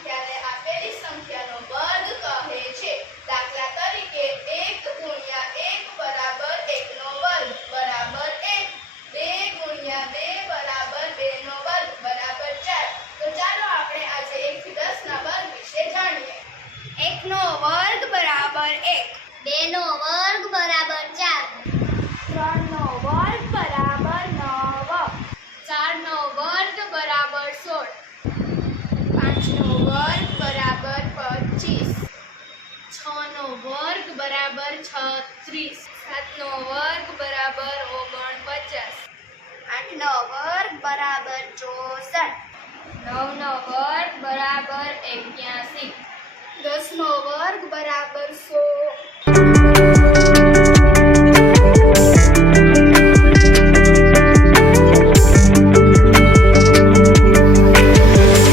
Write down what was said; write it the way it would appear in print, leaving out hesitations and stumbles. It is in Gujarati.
સંખ્યાને આપેલી સંખ્યાનો વર્ગ કહે છે। દાખલા તરીકે 1 * 1 બરાબર 1 નો વર્ગ બરાબર 1, 2 * 2 બરાબર 2 નો વર્ગ બરાબર 4। તો ચાલો આપણે આજે 1 થી 10 ના વર્ગ વિશે જાણીએ। 1 નો વર્ગ બરાબર 1, 2 નો વર્ગ બરાબર 4, 3 નો વર્ગ બરાબર 9, 4 નો વર્ગ બરાબર 16, 5 નો વર્ગ બરાબર 25, 6 નો વર્ગ બરાબર 36, 7 નો વર્ગ બરાબર 49, 8 નો વર્ગ બરાબર 64, 9 નો વર્ગ બરાબર 81, 10 નો વર્ગ